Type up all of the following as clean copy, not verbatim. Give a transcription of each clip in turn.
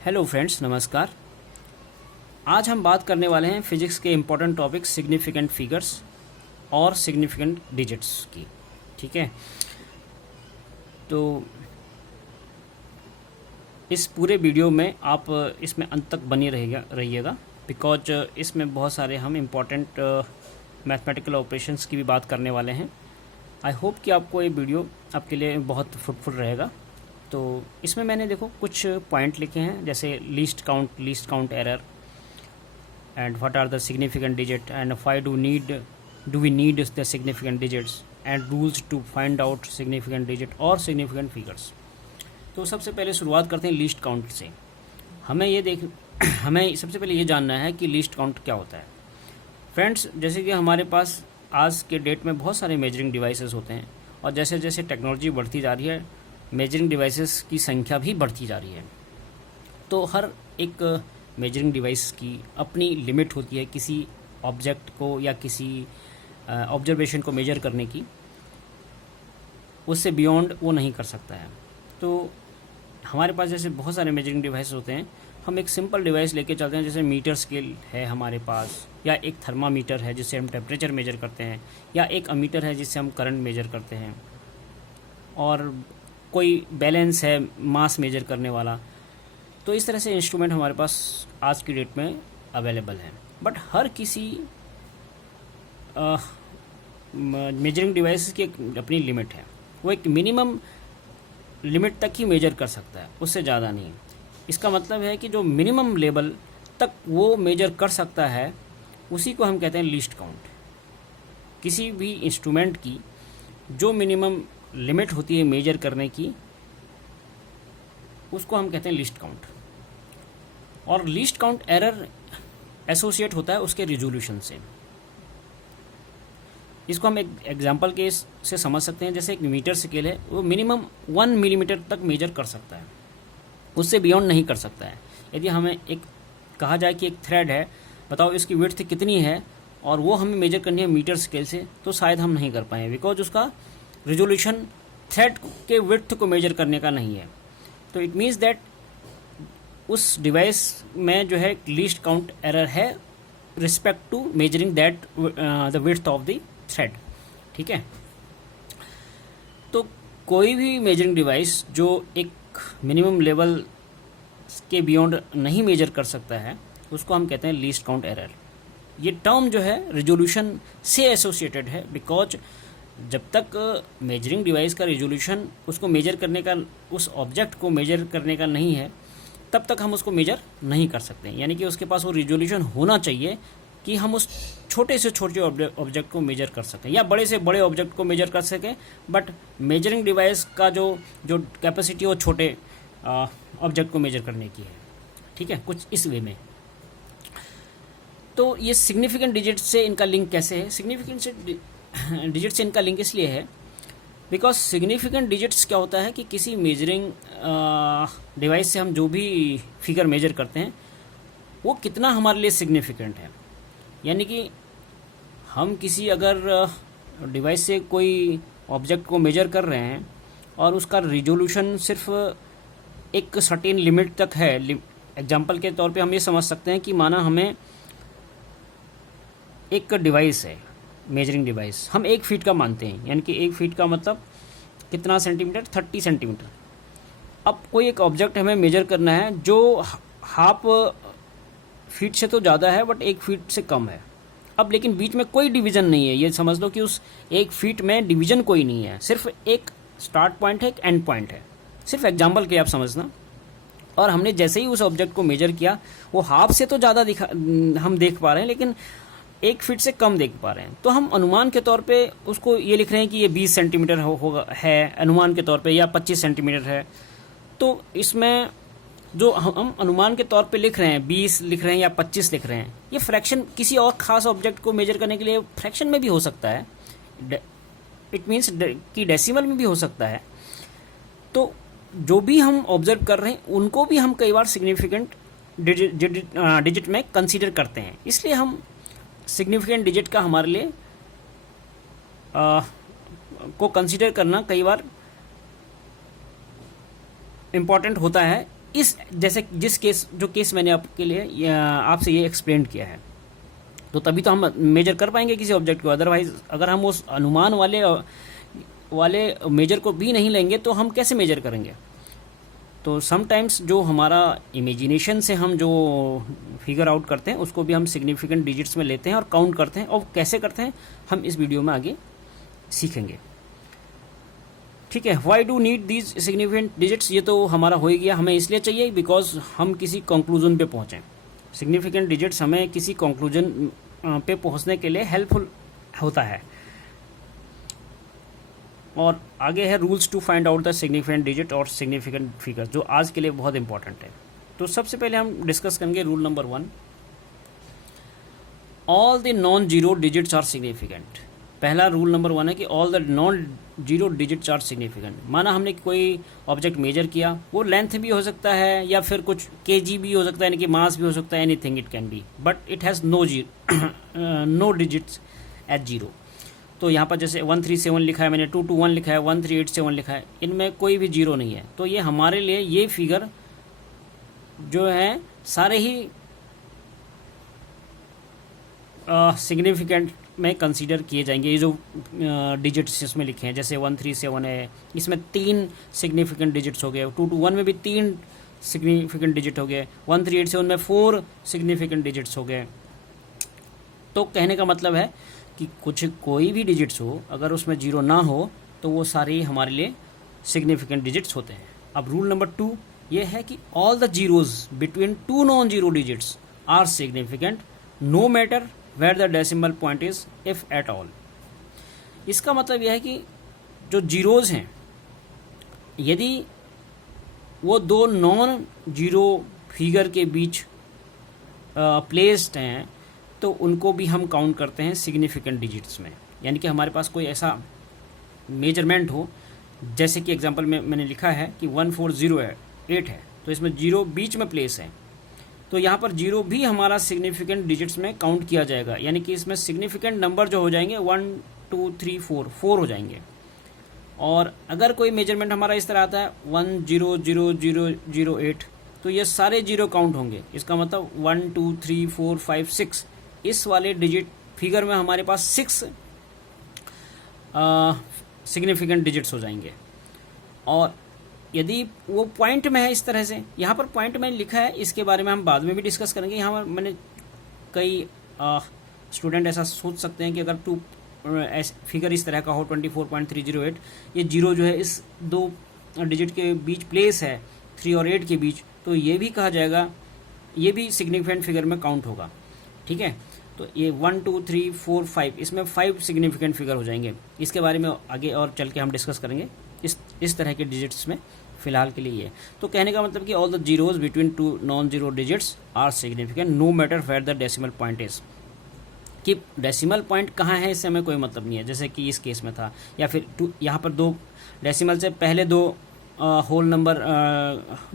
Hello friends, नमस्कार। आज हम बात करने वाले हैं फिजिक्स के इम्पोर्टेंट टॉपिक सिग्निफिकेंट फिगर्स और सिग्निफिकेंट डिजिट्स की। ठीक है, तो इस पूरे वीडियो में आप इसमें अंत तक बने रहिएगा बिकॉज इसमें बहुत सारे हम इम्पोर्टेंट मैथमेटिकल ऑपरेशंस की भी बात करने वाले हैं। आई होप कि आपको ये वीडियो आपके लिए बहुत फ्रूटफुल रहेगा। तो इसमें मैंने देखो कुछ पॉइंट लिखे हैं, जैसे least count error and what are the significant digit and why do we need the significant digits and rules to find out significant digit और सिग्निफिकेंट फिगर्स। तो सबसे पहले शुरुआत करते हैं लीस्ट काउंट से। हमें सबसे पहले ये जानना है कि लीस्ट काउंट क्या होता है। फ्रेंड्स, जैसे कि हमारे पास आज के डेट में बहुत सारे मेजरिंग डिवाइसेस होते हैं और जैसे जैसे टेक्नोलॉजी बढ़ती जा रही है मेजरिंग डिवाइसेस की संख्या भी बढ़ती जा रही है। तो हर एक मेजरिंग डिवाइस की अपनी लिमिट होती है किसी ऑब्जेक्ट को या किसी ऑब्जर्वेशन को मेजर करने की, उससे बियॉन्ड वो नहीं कर सकता है। तो हमारे पास जैसे बहुत सारे मेजरिंग डिवाइस होते हैं, हम एक सिंपल डिवाइस लेके चलते हैं, जैसे मीटर स्केल है हमारे पास, या एक थर्मामीटर है जिससे हम टेम्परेचर मेजर करते हैं, या एक अमीटर है जिससे हम करंट मेजर करते हैं, और कोई बैलेंस है मास मेजर करने वाला। तो इस तरह से इंस्ट्रूमेंट हमारे पास आज की डेट में अवेलेबल है। बट हर किसी मेजरिंग डिवाइस की एक अपनी लिमिट है, वो एक मिनिमम लिमिट तक ही मेजर कर सकता है, उससे ज़्यादा नहीं। इसका मतलब है कि जो मिनिमम लेवल तक वो मेजर कर सकता है उसी को हम कहते हैं लीस्ट काउंट। किसी भी इंस्ट्रूमेंट की जो मिनिमम लिमिट होती है मेजर करने की, उसको हम कहते हैं लीस्ट काउंट। और लीस्ट काउंट एरर एसोसिएट होता है उसके रिजोल्यूशन से। इसको हम एक एग्जांपल के से समझ सकते हैं। जैसे एक मीटर स्केल है, वो मिनिमम 1 मिलीमीटर तक मेजर कर सकता है, उससे बियॉन्ड नहीं कर सकता है। यदि हमें एक कहा जाए कि एक थ्रेड है, बताओ इसकी विड्थ कितनी है, और वो हमें मेजर करनी है मीटर स्केल से, तो शायद हम नहीं कर पाएँ बिकॉज उसका रिजोल्यूशन थ्रेड के विड्थ को मेजर करने का नहीं है। तो इट मीन्स दैट उस डिवाइस में जो है लीस्ट काउंट एरर है respect to measuring that the width of the thread. ठीक है, तो कोई भी मेजरिंग डिवाइस जो एक मिनिमम लेवल के बियॉन्ड नहीं मेजर कर सकता है उसको हम कहते हैं लीस्ट काउंट एरर। ये टर्म जो है रिजोल्यूशन से एसोसिएटेड है बिकॉज जब तक मेजरिंग डिवाइस का रिजोल्यूशन उसको मेजर करने का, उस ऑब्जेक्ट को मेजर करने का नहीं है, तब तक हम उसको मेजर नहीं कर सकते। यानी कि उसके पास वो रिजोल्यूशन होना चाहिए कि हम उस छोटे से छोटे ऑब्जेक्ट को मेजर कर सकें या बड़े से बड़े ऑब्जेक्ट को मेजर कर सकें। बट मेजरिंग डिवाइस का जो कैपेसिटी वो छोटे ऑब्जेक्ट को मेजर करने की है। ठीक है, कुछ इस वे में। तो ये सिग्निफिकेंट डिजिट से इनका लिंक कैसे है? सिग्निफिकेंट डिजिट से इनका लिंक इसलिए है बिकॉज सिग्निफिकेंट डिजिट्स क्या होता है कि किसी मेजरिंग डिवाइस से हम जो भी फिगर मेजर करते हैं वो कितना हमारे लिए सिग्निफिकेंट है। यानी कि हम किसी अगर डिवाइस से कोई ऑब्जेक्ट को मेजर कर रहे हैं और उसका रिजोल्यूशन सिर्फ एक सर्टेन लिमिट तक है। एग्जांपल के तौर पे हम ये समझ सकते हैं कि माना हमें एक डिवाइस है, मेजरिंग डिवाइस हम 1 फीट का मानते हैं, यानी कि 1 फीट का मतलब कितना सेंटीमीटर? 30 सेंटीमीटर। अब कोई एक ऑब्जेक्ट हमें मेजर करना है जो हाफ फीट से तो ज़्यादा है बट 1 फीट से कम है। अब लेकिन बीच में कोई डिवीज़न नहीं है, ये समझ लो कि उस 1 फीट में डिवीज़न कोई नहीं है, सिर्फ एक स्टार्ट पॉइंट है, एक एंड पॉइंट है। सिर्फ एग्जाम्पल के आप समझना। और हमने जैसे ही उस ऑब्जेक्ट को मेजर किया वो हाफ से तो ज़्यादा हम देख पा रहे हैं लेकिन 1 फीट से कम देख पा रहे हैं। तो हम अनुमान के तौर पे उसको ये लिख रहे हैं कि ये 20 सेंटीमीटर होगा है अनुमान के तौर पे, या 25 सेंटीमीटर है। तो इसमें जो हम अनुमान के तौर पे लिख रहे हैं 20 लिख रहे हैं या 25 लिख रहे हैं, ये फ्रैक्शन किसी और खास ऑब्जेक्ट को मेजर करने के लिए फ्रैक्शन में भी हो सकता है, इट मीन्स कि डेसिमल में भी हो सकता है। तो जो भी हम ऑब्जर्व कर रहे हैं उनको भी हम कई बार सिग्निफिकेंट डिजिट में कंसीडर करते हैं। इसलिए हम सिग्निफिकेंट डिजिट का हमारे लिए को कंसीडर करना कई बार इम्पॉर्टेंट होता है इस जैसे जिस केस जो केस मैंने आपके लिए आपसे ये एक्सप्लेन किया है, तो तभी तो हम मेजर कर पाएंगे किसी ऑब्जेक्ट को। अदरवाइज अगर हम उस अनुमान वाले मेजर को भी नहीं लेंगे तो हम कैसे मेजर करेंगे। तो समटाइम्स जो हमारा इमेजिनेशन से हम जो फिगर आउट करते हैं उसको भी हम सिग्निफिकेंट डिजिट्स में लेते हैं और काउंट करते हैं, और कैसे करते हैं हम इस वीडियो में आगे सीखेंगे। ठीक है, why do need these significant digits, ये तो हमारा हो ही गया। हमें इसलिए चाहिए बिकॉज हम किसी कंक्लूजन पे पहुँचें। सिग्निफिकेंट डिजिट्स हमें किसी कंक्लूजन पे पहुँचने के लिए हेल्पफुल होता है। और आगे है rules to find out the significant digit और सिग्निफिकेंट फिगर, जो आज के लिए बहुत इंपॉर्टेंट है। तो सबसे पहले हम डिस्कस करेंगे rule number 1, all the non zero digits are significant. पहला रूल नंबर 1 है कि all the non zero digits are significant. माना हमने कोई ऑब्जेक्ट मेजर किया, वो लेंथ भी हो सकता है या फिर कुछ केजी भी हो सकता है, यानी कि मास भी हो सकता है, anything it can be, but it has no digits at zero. तो यहाँ पर जैसे 137 लिखा है, मैंने 221 लिखा है, 1387 लिखा है, इनमें कोई भी जीरो नहीं है। तो ये हमारे लिए ये फिगर जो है सारे ही सिग्निफिकेंट में कंसीडर किए जाएंगे। ये जो डिजिट्स इसमें लिखे हैं, जैसे 137 है, इसमें 3 सिग्निफिकेंट डिजिट्स हो गए, 221 में भी 3 सिग्निफिकेंट डिजिट हो गए, 1387 में 4 सिग्निफिकेंट डिजिट्स हो गए। तो कहने का मतलब है कि कोई भी डिजिट्स हो, अगर उसमें जीरो ना हो तो वो सारे हमारे लिए सिग्निफिकेंट डिजिट्स होते हैं। अब रूल नंबर 2 ये है कि all the zeros between 2 non zero digits are significant no matter where the decimal point is if at all. इसका मतलब यह है कि जो जीरोज हैं, यदि वो 2 नॉन जीरो फिगर के बीच प्लेस्ड हैं तो उनको भी हम काउंट करते हैं सिग्निफिकेंट डिजिट्स में। यानी कि हमारे पास कोई ऐसा मेजरमेंट हो, जैसे कि एग्जांपल में मैंने लिखा है कि 1408 है, तो इसमें जीरो बीच में प्लेस है, तो यहाँ पर जीरो भी हमारा सिग्निफिकेंट डिजिट्स में काउंट किया जाएगा। यानी कि इसमें सिग्निफिकेंट नंबर जो हो जाएंगे 1 2 3 4 हो जाएंगे। और अगर कोई मेजरमेंट हमारा इस तरह आता है 100008, तो ये सारे जीरो काउंट होंगे। इसका मतलब 1 2 3 4 5 6, इस वाले डिजिट फिगर में हमारे पास 6 सिग्निफिकेंट डिजिट्स हो जाएंगे। और यदि वो पॉइंट में है इस तरह से, यहाँ पर पॉइंट में लिखा है, इसके बारे में हम बाद में भी डिस्कस करेंगे। यहाँ पर मैंने कई स्टूडेंट ऐसा सोच सकते हैं कि अगर फिगर इस तरह का हो 24.308, ये जीरो जो है इस 2 डिजिट के बीच प्लेस है 3 और 8 के बीच, तो ये भी कहा जाएगा, ये भी सिग्निफिकेंट फिगर में काउंट होगा। ठीक है, तो ये 1 2 3 4 5, इसमें 5 सिग्निफिकेंट फिगर हो जाएंगे। इसके बारे में आगे और चल के हम डिस्कस करेंगे इस तरह के डिजिट्स में। फिलहाल के लिए ये तो कहने का मतलब कि all the zeros between 2 non zero digits are significant no matter where the decimal point is. कि डेसिमल पॉइंट कहाँ है इससे हमें कोई मतलब नहीं है, जैसे कि इस केस में था, या फिर यहाँ पर 2 डेसिमल से पहले 2 होल नंबर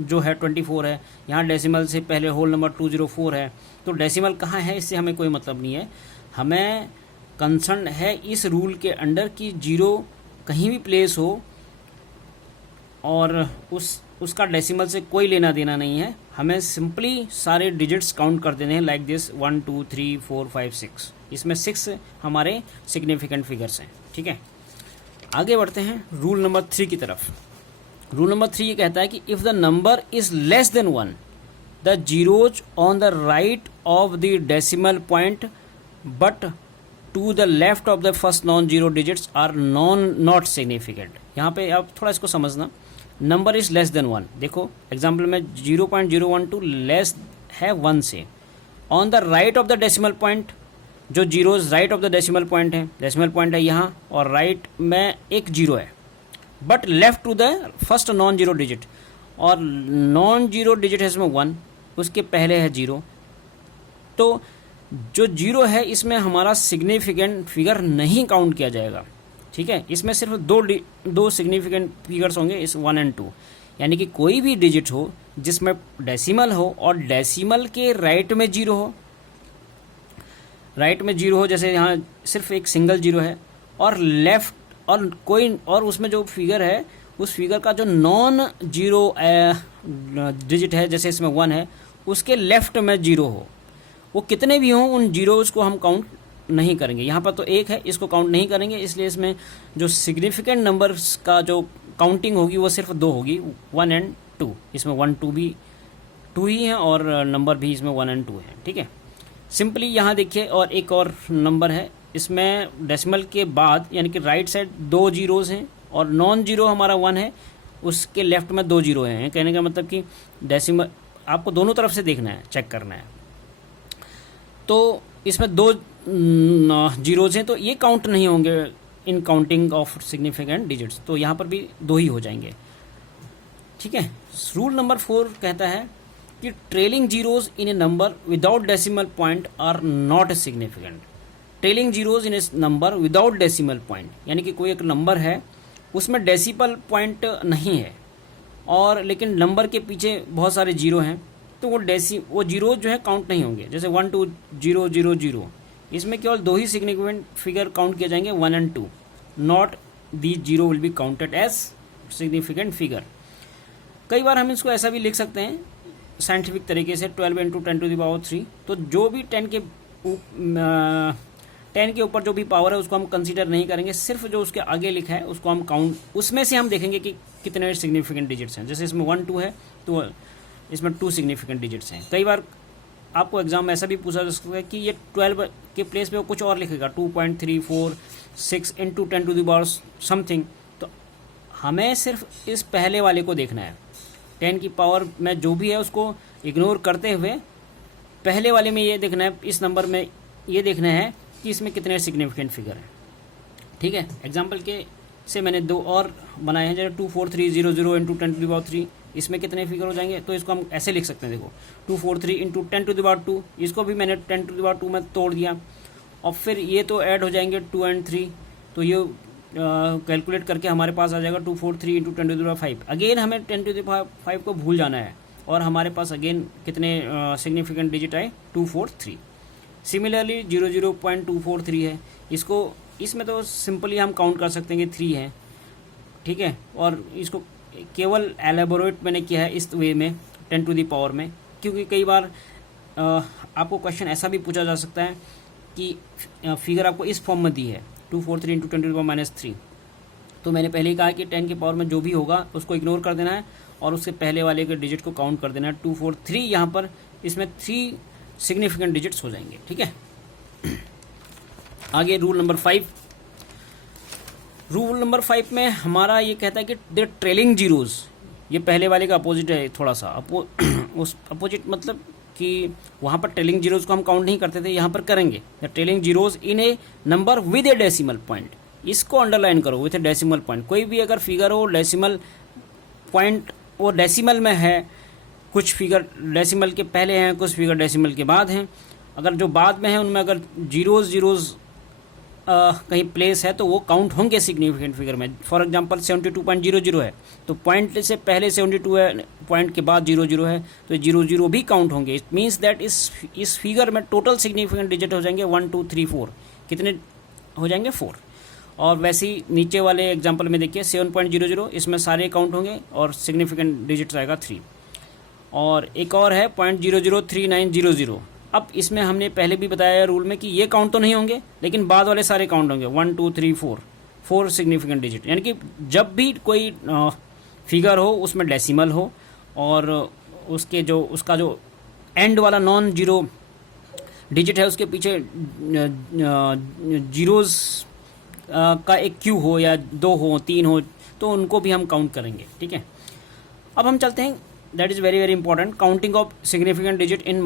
जो है 24 है, यहाँ डेसिमल से पहले होल नंबर 204 है। तो डेसिमल कहाँ है इससे हमें कोई मतलब नहीं है। हमें कंसर्न है इस रूल के अंडर कि जीरो कहीं भी प्लेस हो और उसका डेसिमल से कोई लेना देना नहीं है। हमें सिंपली सारे डिजिट्स काउंट कर देने हैं, लाइक दिस 1 2 3 4 5 6। इसमें 6 हमारे सिग्निफिकेंट फिगर्स हैं। ठीक है, आगे बढ़ते हैं रूल नंबर 3 की तरफ। रूल नंबर 3 ये कहता है कि if the number is less than 1, the zeros on the right of the decimal point but to the left of the first non zero digits are not significant. यहाँ पे आप थोड़ा इसको समझना, नंबर इज लेस देन 1। देखो example में 0.012 less है 1 से, on the right of the decimal point, जो zeros right of the decimal point है, डेसिमल पॉइंट है यहाँ और राइट में एक जीरो है, but left to the first non zero digit, और नॉन जीरो डिजिट है इसमें 1, उसके पहले है जीरो। तो जो जीरो है इसमें हमारा सिग्निफिकेंट फिगर नहीं काउंट किया जाएगा। ठीक है, इसमें सिर्फ दो सिग्निफिकेंट फिगर्स होंगे, इस 1 और 2। यानी कि कोई भी डिजिट हो जिसमें डेसिमल हो और डेसिमल के राइट में जीरो हो, राइट में जीरो हो, जैसे यहाँ सिर्फ एक सिंगल जीरो है, और लेफ्ट और कोई और उसमें जो फिगर है उस फिगर का जो नॉन जीरो डिजिट है, जैसे इसमें 1 है, उसके लेफ्ट में 0 हो। वो कितने भी हों, उन जीरोज़ को हम काउंट नहीं करेंगे। यहाँ पर तो 1 है, इसको काउंट नहीं करेंगे, इसलिए इसमें जो सिग्निफिकेंट नंबर्स का जो काउंटिंग होगी वो सिर्फ 2 होगी, 1 एंड 2। इसमें 1 2 भी 2 ही है और नंबर भी इसमें 1 एंड 2 है, ठीक है। सिंपली यहाँ देखिए, और एक और नंबर है, इसमें डेसिमल के बाद यानी कि राइट साइड 2 जीरोज़ हैं और नॉन जीरो हमारा 1 है, उसके लेफ्ट में 2 जीरो हैं। कहने का मतलब कि डेसिमल आपको दोनों तरफ से देखना है, चेक करना है। तो इसमें 2 जीरोज़ हैं, तो ये काउंट नहीं होंगे इन काउंटिंग ऑफ सिग्निफिकेंट डिजिट्स, तो यहाँ पर भी 2 ही हो जाएंगे, ठीक है। रूल नंबर 4 कहता है कि trailing zeros in a number without decimal point are not significant. Trailing zeros in a number without decimal point, यानी कि कोई एक नंबर है उसमें डेसिमल पॉइंट नहीं है और लेकिन नंबर के पीछे बहुत सारे जीरो हैं, तो वो जीरो जो है काउंट नहीं होंगे। जैसे 1 2 0 0 0, इसमें केवल 2 ही सिग्निफिकेंट फिगर काउंट किए जाएंगे, 1 and 2। Not the zero will be counted as significant figure. कई बार हम इसको ऐसा भी लिख सकते हैं साइंटिफिक तरीके से, 12 × 10⁻³ तो जो भी 10 के ऊपर जो भी पावर है उसको हम कंसीडर नहीं करेंगे, सिर्फ जो उसके आगे लिखा है उसको हम काउंट, उसमें से हम देखेंगे कि कितने सिग्निफिकेंट डिजिट्स हैं। जैसे इसमें 1 2 है तो इसमें 2 सिग्निफिकेंट डिजिट्स हैं। कई बार आपको एग्जाम में ऐसा भी पूछा जा सकता है कि ये 12 के प्लेस पे वो कुछ और लिखेगा, 2.346 × 10⁻⁻ समथिंग। तो हमें सिर्फ इस पहले वाले को देखना है, 10 की पावर में जो भी है उसको इग्नोर करते हुए पहले वाले में ये देखना है, इस नंबर में ये देखना है कि इसमें कितने सिग्निफिकेंट फिगर हैं, ठीक है। एग्जाम्पल के से मैंने 2 और बनाए हैं, जैसे 24300 × 10⁻3, इसमें कितने फिगर हो जाएंगे, तो इसको हम ऐसे लिख सकते हैं, देखो 243 × 10⁻², इसको भी मैंने 10⁻² में तोड़ दिया, और फिर ये तो ऐड हो जाएंगे 2 और 3, तो ये कैलकुलेट करके हमारे पास आ जाएगा 243 × 10⁵। अगेन हमें 10⁵ को भूल जाना है और हमारे पास अगेन कितने सिग्निफिकेंट डिजिट आए, 243। सिमिलरली 00.243 है, इसमें तो सिंपली हम काउंट कर सकते हैं कि 3 है, ठीक है। और इसको केवल एलेबोरेट मैंने किया है इस वे में 10 टू द पावर में, क्योंकि कई बार आपको क्वेश्चन ऐसा भी पूछा जा सकता है कि फिगर आपको इस फॉर्म में दी है 243 × 10⁻³ तो मैंने पहले ही कहा कि 10 की पावर में जो भी होगा उसको इग्नोर कर देना है और उसके पहले वाले के डिजिट को काउंट कर देना है। 243 यहाँ पर इसमें 3 सिग्निफिकेंट डिजिट्स हो जाएंगे, ठीक है। आगे रूल नंबर 5। रूल नंबर 5 में हमारा ये कहता है कि द ट्रेलिंग जीरोज़, ये पहले वाले का अपोजिट है थोड़ा सा, उस अपोजिट मतलब कि वहाँ पर ट्रेलिंग जीरोज़ को हम काउंट नहीं करते थे, यहाँ पर करेंगे। The trailing zeros in a number with A decimal point, इसको अंडरलाइन करो, विथ ए डेसिमल पॉइंट। कोई भी अगर फिगर हो डेसिमल पॉइंट, वो डेसिमल में है, कुछ फिगर डेसिमल के पहले हैं, कुछ फिगर डेसिमल के बाद हैं, अगर जो बाद में है उनमें अगर जीरोज़ कहीं प्लेस है तो वो काउंट होंगे सिग्निफिकेंट फिगर में। फॉर एग्जांपल 72.00 है तो पॉइंट से पहले 72 है, पॉइंट के बाद 00 है, तो 00 भी काउंट होंगे। इट मीन्स दैट इस फिगर में टोटल सिग्निफिकेंट डिजिट हो जाएंगे 1 2 3 4, कितने हो जाएंगे 4। और वैसे ही नीचे वाले एग्जाम्पल में देखिए 7.00, इसमें सारे काउंट होंगे और सिग्निफिकेंट डिजिट आएगा 3। और एक और है 0.003900, अब इसमें हमने पहले भी बताया रूल में कि ये काउंट तो नहीं होंगे, लेकिन बाद वाले सारे काउंट होंगे 1 2 3 4 सिग्निफिकेंट डिजिट। यानी कि जब भी कोई फिगर हो उसमें डेसिमल हो और उसका जो एंड वाला नॉन जीरो डिजिट है उसके पीछे जीरोज़ का एक क्यू हो या 2 हो 3 हो, तो उनको भी हम काउंट करेंगे, ठीक है। अब हम चलते हैं, that is very very important, counting of significant digit in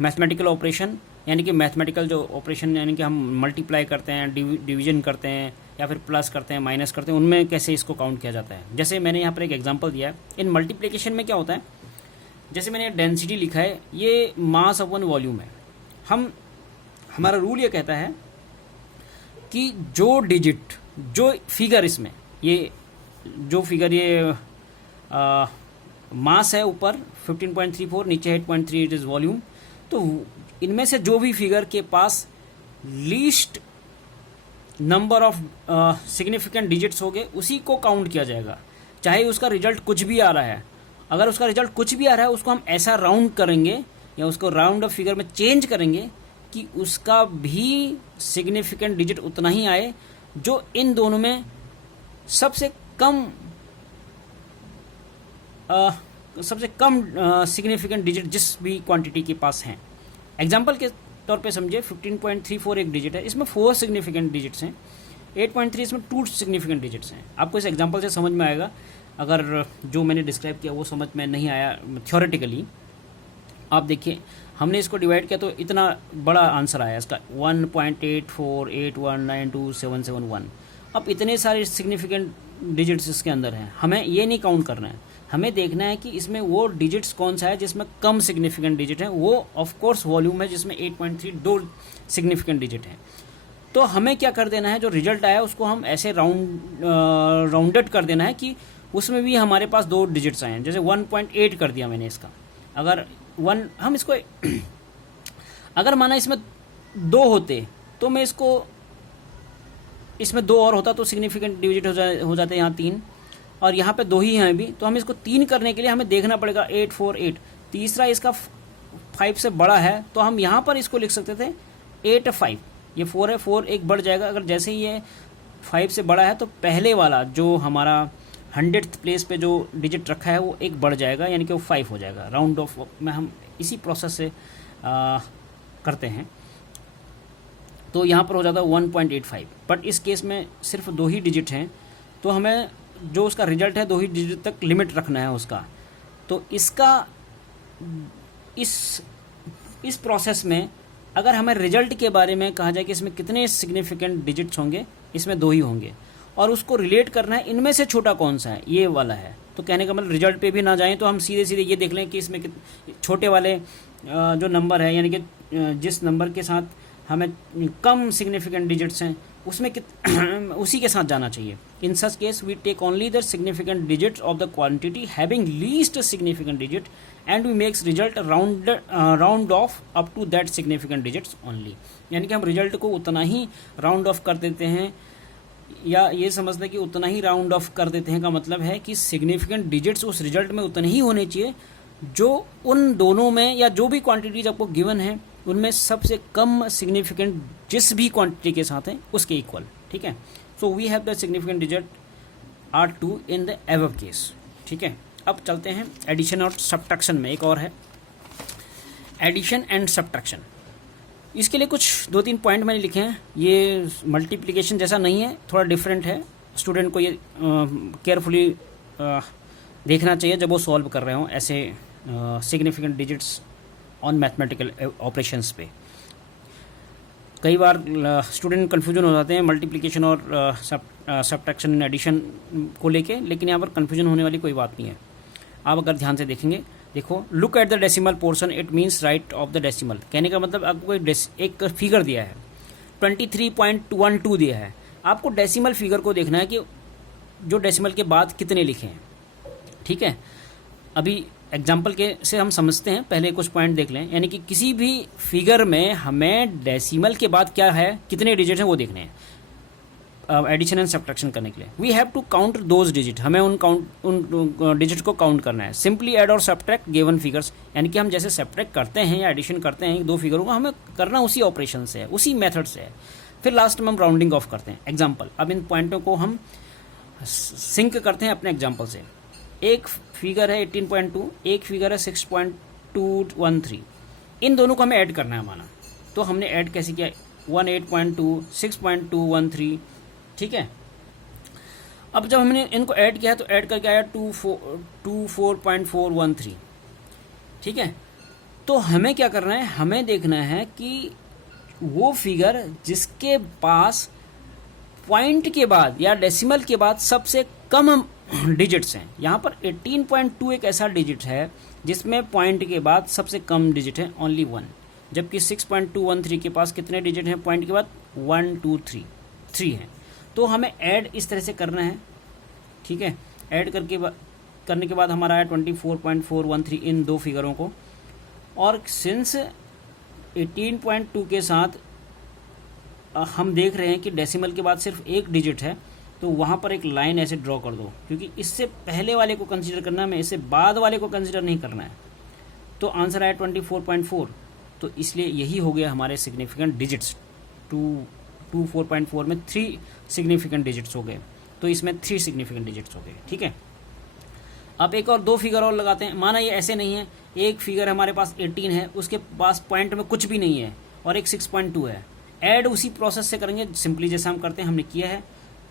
mathematical operation, यानी कि मैथमेटिकल जो ऑपरेशन, यानी कि हम मल्टीप्लाई करते हैं, डिवीजन करते हैं या फिर प्लस करते हैं, माइनस करते हैं, उनमें कैसे इसको काउंट किया जाता है। जैसे मैंने यहाँ पर एक एग्जांपल दिया है, इन मल्टीप्लिकेशन में क्या होता है, जैसे मैंने डेंसिटी लिखा है, ये मास अपॉन वॉल्यूम है। हमारा रूल ये कहता है कि जो डिजिट, जो फिगर इसमें, ये जो फिगर ये मास है ऊपर 15.34, नीचे 8.3, इट इज़ वॉल्यूम, तो इनमें से जो भी फिगर के पास least number of significant digits होंगे उसी को काउंट किया जाएगा। चाहे उसका रिजल्ट कुछ भी आ रहा है, अगर उसका रिजल्ट कुछ भी आ रहा है उसको हम ऐसा राउंड करेंगे या उसको राउंड ऑफ फिगर में चेंज करेंगे कि उसका भी सिग्निफिकेंट डिजिट उतना ही आए जो इन दोनों में सबसे कम सिग्निफिकेंट डिजिट जिस भी क्वांटिटी के पास हैं। एग्जांपल के तौर पे समझिए 15.34 एक डिजिट है, इसमें 4 सिग्निफिकेंट डिजिट्स हैं, 8.3 इसमें 2 सिग्निफिकेंट डिजिट्स हैं। आपको इस एग्जांपल से समझ में आएगा, अगर जो मैंने डिस्क्राइब किया वो समझ में नहीं आया थ्योरेटिकली। आप देखिए हमने इसको डिवाइड किया तो इतना बड़ा आंसर आया इसका 1.8481927771। अब इतने सारे सिग्निफिकेंट डिजिट्स इसके अंदर हैं, हमें ये नहीं काउंट करना है, हमें देखना है कि इसमें वो डिजिट्स कौन सा है जिसमें कम सिग्निफिकेंट डिजिट है। वो ऑफ कोर्स वॉल्यूम है जिसमें 8.3 2 सिग्निफिकेंट डिजिट है। तो हमें क्या कर देना है, जो रिजल्ट आया उसको हम ऐसे राउंडेड कर देना है कि उसमें भी हमारे पास 2 डिजिट्स आए हैं। जैसे 1.8 कर दिया मैंने इसका, अगर हम इसको अगर माना इसमें 2 होते तो मैं इसमें 2 और होता तो सिग्निफिकेंट डिजिट हो जाते यहाँ 3, और यहाँ पे 2 ही हैं अभी, तो हम इसको 3 करने के लिए हमें देखना पड़ेगा 848। तीसरा इसका 5 से बड़ा है तो हम यहाँ पर इसको लिख सकते थे 85। ये 4 है, 4 एक बढ़ जाएगा, अगर जैसे ही ये 5 से बड़ा है तो पहले वाला जो हमारा 100th प्लेस पे जो डिजिट रखा है वो एक बढ़ जाएगा, यानी कि वो 5 हो जाएगा। राउंड ऑफ में हम इसी प्रोसेस से करते हैं, तो यहाँ पर हो जाता है 1.85। बट इस केस में सिर्फ 2 ही डिजिट हैं, तो हमें जो उसका रिजल्ट है 2 ही डिजिट तक लिमिट रखना है उसका। तो इसका इस प्रोसेस में अगर हमें रिजल्ट के बारे में कहा जाए कि इसमें कितने सिग्निफिकेंट डिजिट्स होंगे, इसमें 2 ही होंगे, और उसको रिलेट करना है इनमें से छोटा कौन सा है, ये वाला है। तो कहने का मतलब रिजल्ट पे भी ना जाएं तो हम सीधे सीधे ये देख लें कि इसमें छोटे वाले जो नंबर है, यानी कि जिस नंबर के साथ हमें कम सिग्निफिकेंट डिजिट्स हैं उसमें उसी के साथ जाना चाहिए। In such case we take only the significant digits of the quantity having least significant digit and we makes result round off up to that significant digits only. यानी कि हम रिजल्ट को उतना ही राउंड ऑफ कर देते हैं, या ये समझते कि उतना ही राउंड ऑफ कर देते हैं का मतलब है कि सिग्निफिकेंट डिजिट्स उस रिजल्ट में उतने ही होने चाहिए जो उन दोनों में, या जो भी क्वांटिटीज आपको गिवन है उनमें सबसे कम सिग्निफिकेंट जिस भी क्वांटिटी के साथ है उसके इक्वल। ठीक है, so we have the significant digit are 2 in the above case. ठीक है, अब चलते हैं एडिशन और सब्ट्रैक्शन में। एक और है एडिशन एंड सब्ट्रैक्शन। इसके लिए कुछ 2-3 पॉइंट मैंने लिखे हैं। ये मल्टीप्लिकेशन जैसा नहीं है, थोड़ा डिफरेंट है। स्टूडेंट को ये केयरफुली देखना चाहिए जब वो सॉल्व कर रहे हों ऐसे significant digits on mathematical operations पे। कई बार स्टूडेंट कन्फ्यूजन हो जाते हैं मल्टीप्लिकेशन और सब्ट्रैक्शन एंड एडिशन को लेके, लेकिन यहाँ पर कन्फ्यूजन होने वाली कोई बात नहीं है। आप अगर ध्यान से देखेंगे, देखो look at the decimal portion, it means right of the decimal. कहने का मतलब आपको एक फिगर दिया है 23.12 दिया है, आपको डेसिमल फिगर को देखना है कि जो डेसिमल के बाद कितने लिखे हैं। ठीक है, अभी एग्जाम्पल के से हम समझते हैं, पहले कुछ पॉइंट देख लें। यानी कि किसी भी फिगर में हमें डेसिमल के बाद क्या है, कितने डिजिट हैं वो देखने हैं एडिशन एंड सब्ट्रैक्शन करने के लिए। We have to count those digit, हमें उन डिजिट को काउंट करना है। सिंपली ऐड और सब्ट्रैक्ट गिवन फिगर्स, यानी कि हम जैसे सब्ट्रैक्ट करते हैं या एडिशन करते हैं 2 फिगरों को, हमें करना उसी ऑपरेशन से है, उसी मेथड से है। फिर लास्ट में हम राउंडिंग ऑफ करते हैं। एग्जाम्पल, अब इन पॉइंटों को हम सिंक करते हैं अपने एग्जाम्पल से। एक फिगर है 18.2, एक फिगर है 6.213, इन दोनों को हमें ऐड करना है माना। तो हमने ऐड कैसे किया, 18.2 6.213। ठीक है, अब जब हमने इनको ऐड किया तो ऐड करके आया 24.413। ठीक है, तो हमें क्या करना है, हमें देखना है कि वो फिगर जिसके पास पॉइंट के बाद या डेसिमल के बाद सबसे कम डिजिट्स हैं। यहाँ पर 18.2 एक ऐसा डिजिट है जिसमें पॉइंट के बाद सबसे कम डिजिट है ओनली 1, जबकि 6.213 के पास कितने डिजिट हैं पॉइंट के बाद, 1 2 3 हैं। तो हमें ऐड इस तरह से करना है। ठीक है, ऐड करने के बाद हमारा आया 24.413 इन 2 फिगरों को, और सिंस 18.2 के साथ हम देख रहे हैं कि डेसिमल के बाद सिर्फ एक डिजिट है, तो वहाँ पर एक लाइन ऐसे ड्रॉ कर दो, क्योंकि इससे पहले वाले को कंसीडर करना है, हमें इससे बाद वाले को कंसीडर नहीं करना है। तो आंसर आया 24.4। तो इसलिए यही हो गया हमारे सिग्निफिकेंट डिजिट्स। 4.4 में 3 सिग्निफिकेंट डिजिट्स हो गए, तो इसमें 3 सिग्निफिकेंट डिजिट्स हो गए। ठीक है, अब एक और 2 फिगर और लगाते हैं। माना ये ऐसे नहीं है, एक फिगर हमारे पास 18 है, उसके पास पॉइंट में कुछ भी नहीं है, और एक 6.2 है। ऐड उसी प्रोसेस से करेंगे सिंपली, जैसा हम करते हैं, हमने किया है।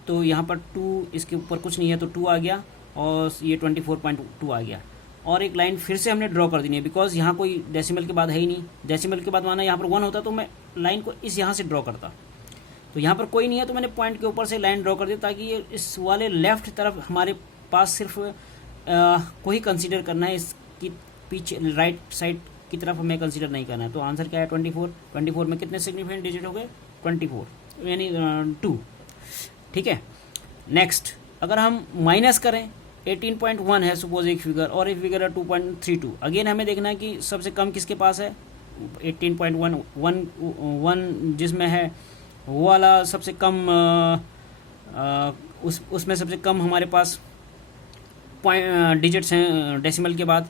तो यहाँ पर 2, इसके ऊपर कुछ नहीं है तो 2 आ गया, और ये 24.2 आ गया। और एक लाइन फिर से हमने ड्रॉ कर देनी है, बिकॉज यहाँ कोई डेसिमल के बाद है ही नहीं। डेसिमल के बाद माना यहाँ पर 1 होता तो मैं लाइन को इस यहाँ से ड्रॉ करता, तो यहाँ पर कोई नहीं है तो मैंने पॉइंट के ऊपर से लाइन ड्रॉ कर दी, ताकि ये इस वाले लेफ्ट तरफ हमारे पास सिर्फ को ही कंसीडर करना है, इसकी पीछे राइट साइड की तरफ हमें कंसीडर नहीं करना है। तो आंसर क्या है 24। 24 में कितने सिग्निफिकेंट डिजिट हो गए? 24, यानी 2। ठीक है, नेक्स्ट अगर हम माइनस करें, 18.1 है सपोज एक फिगर, और एक फिगर है 2.32। अगेन हमें देखना है कि सबसे कम किसके पास है। 18.1 जिसमें है वो वाला सबसे कम, उसमें सबसे कम हमारे पास डिजिट्स हैं डेसिमल के बाद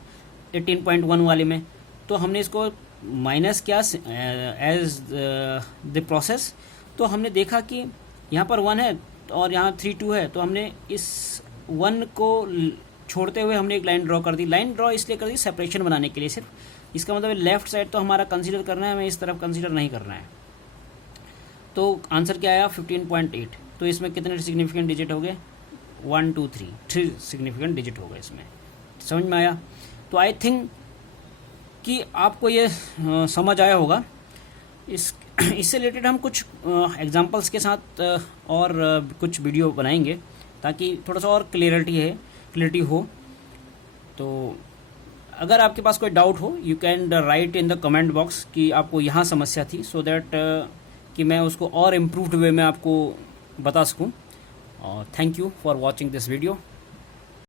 18.1 वाले में। तो हमने इसको माइनस किया एज द प्रोसेस। तो हमने देखा कि यहाँ पर 1 है और यहाँ 3.2 है, तो हमने इस 1 को छोड़ते हुए हमने एक लाइन ड्रॉ कर दी। लाइन ड्रॉ इसलिए कर दी सेपरेशन बनाने के लिए सिर्फ। इसका मतलब लेफ्ट साइड तो हमारा कंसीडर करना है, हमें इस तरफ कंसीडर नहीं करना है। तो आंसर क्या आया? 15.8। तो इसमें कितने सिग्निफिकेंट डिजिट हो गए? 1 2 3 सिग्निफिकेंट डिजिट हो गए इसमें। समझ में आया? तो आई थिंक कि आपको ये समझ आया होगा। इससे रिलेटेड हम कुछ एग्जांपल्स के साथ और कुछ वीडियो बनाएंगे, ताकि थोड़ा सा और क्लियरिटी हो। तो अगर आपके पास कोई डाउट हो, you can write in the comment box कि आपको यहाँ समस्या थी, सो दैट कि मैं उसको और इम्प्रूव्ड वे में आपको बता सकूँ। और thank you for watching this video.